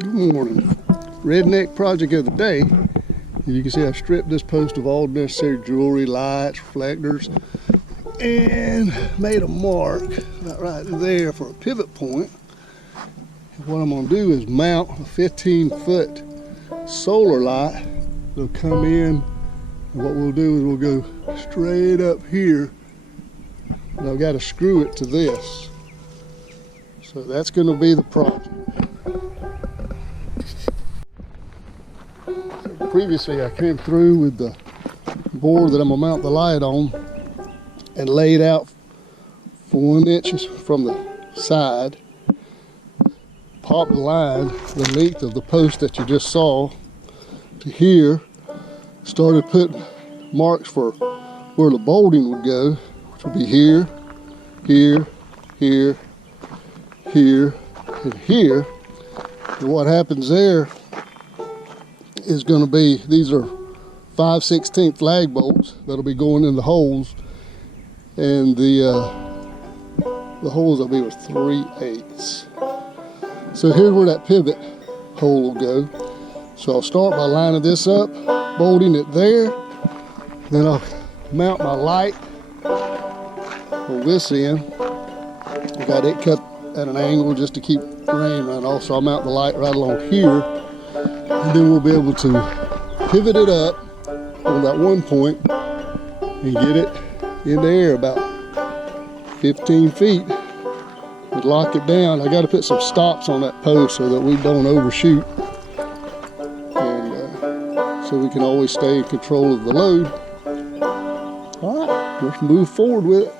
Good morning. Redneck project of the day. You can see I stripped this post of all necessary jewelry, lights, reflectors, and made a mark right there for a pivot point. What I'm going to do is mount a 15-foot solar light. It'll come in, and what we'll do is we'll go straight up here, and I've got to screw it to this. So that's going to be the project. Previously I came through with the board that I'm going to mount the light on and laid out 4 inches from the side, popped the line the length of the post that you just saw to here, started putting marks for where the bolting would go, which would be here, here, here, here, and here. And what happens there is going to be, these are 5/16 lag bolts that'll be going in the holes, and the holes will be with 3/8. So here's where that pivot hole will go. So I'll start by lining this up, bolting it there, then I'll mount my light on this end. I got it cut at an angle just to keep rain right off, so I'll mount the light right along here. And then we'll be able to pivot it up on that one point and get it in the air about 15 feet and lock it down. I got to put some stops on that post so that we don't overshoot, and so we can always stay in control of the load. All right, let's move forward with it.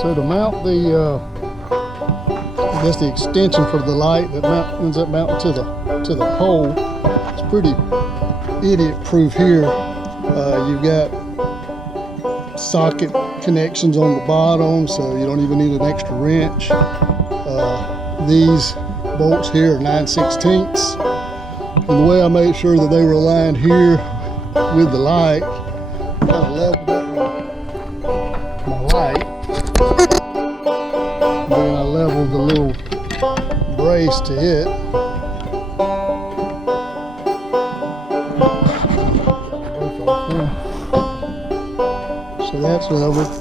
So to mount the, I guess the extension for the light that ends up mounting to the pole, it's pretty idiot-proof here. You've got socket connections on the bottom, so you don't even need an extra wrench. These bolts here are 9/16. And the way I made sure that they were aligned here with the light, kind of leveled up my light. Then I leveled the little brace to it. So that's leveled.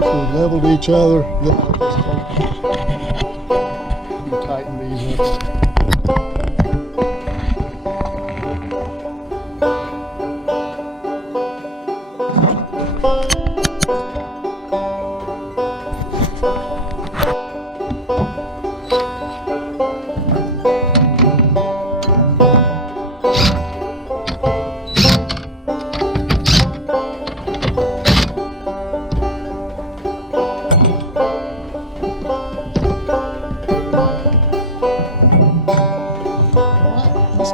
So we leveled each other. Tighten these up.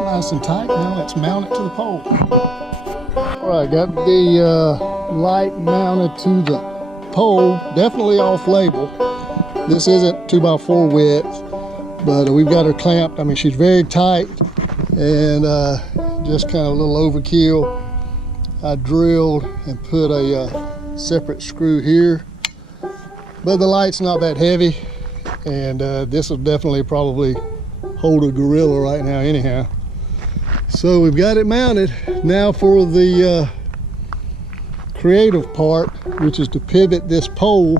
Nice and tight. Now let's mount it to the pole. All right, got the light mounted to the pole, definitely off label. This isn't 2x4 width, but we've got her clamped. I mean, she's very tight, and just kind of a little overkill. I drilled and put a separate screw here but the light's not that heavy, and this will definitely probably hold a gorilla right now anyhow. So we've got it mounted. Now for the creative part, which is to pivot this pole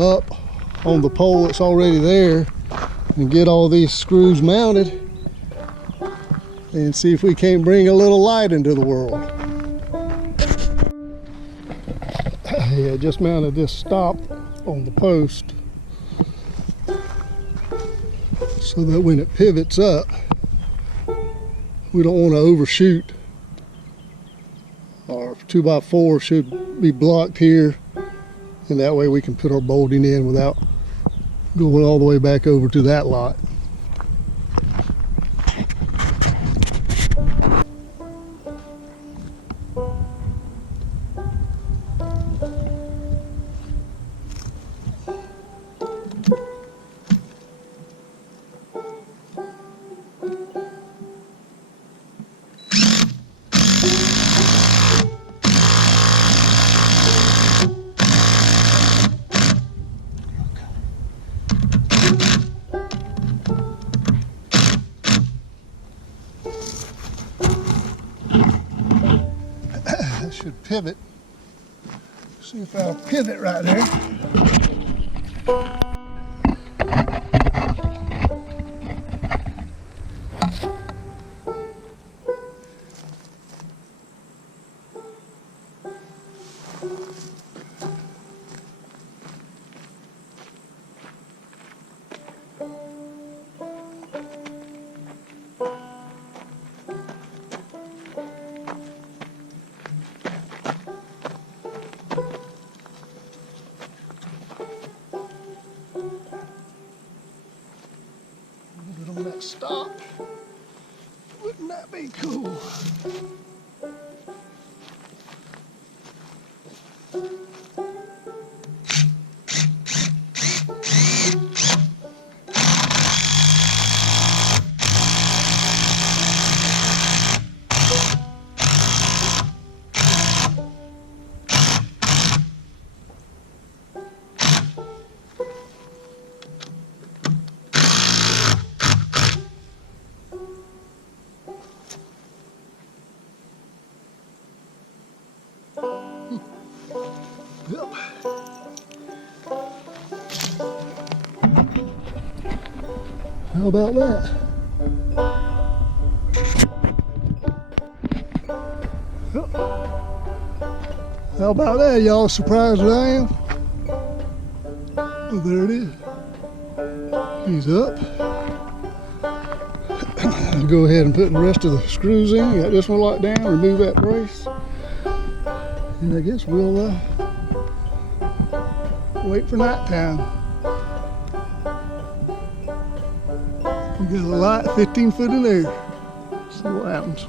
up on the pole that's already there and get all these screws mounted and see if we can't bring a little light into the world. Yeah, just mounted this stop on the post so that when it pivots up, we don't want to overshoot. Our 2x4 should be blocked here, and that way we can put our bolting in without going all the way back over to that lot. Should pivot. See if I'll pivot right there. On that stop. Wouldn't that be cool? Yep. How about that? Yep. How about that, y'all? Surprised as I am? Oh, there it is. He's up. I'll go ahead and put the rest of the screws in. Got this one locked down, remove that brace. And I guess we'll wait for nighttime. We got a light 15 foot in there. See what happens.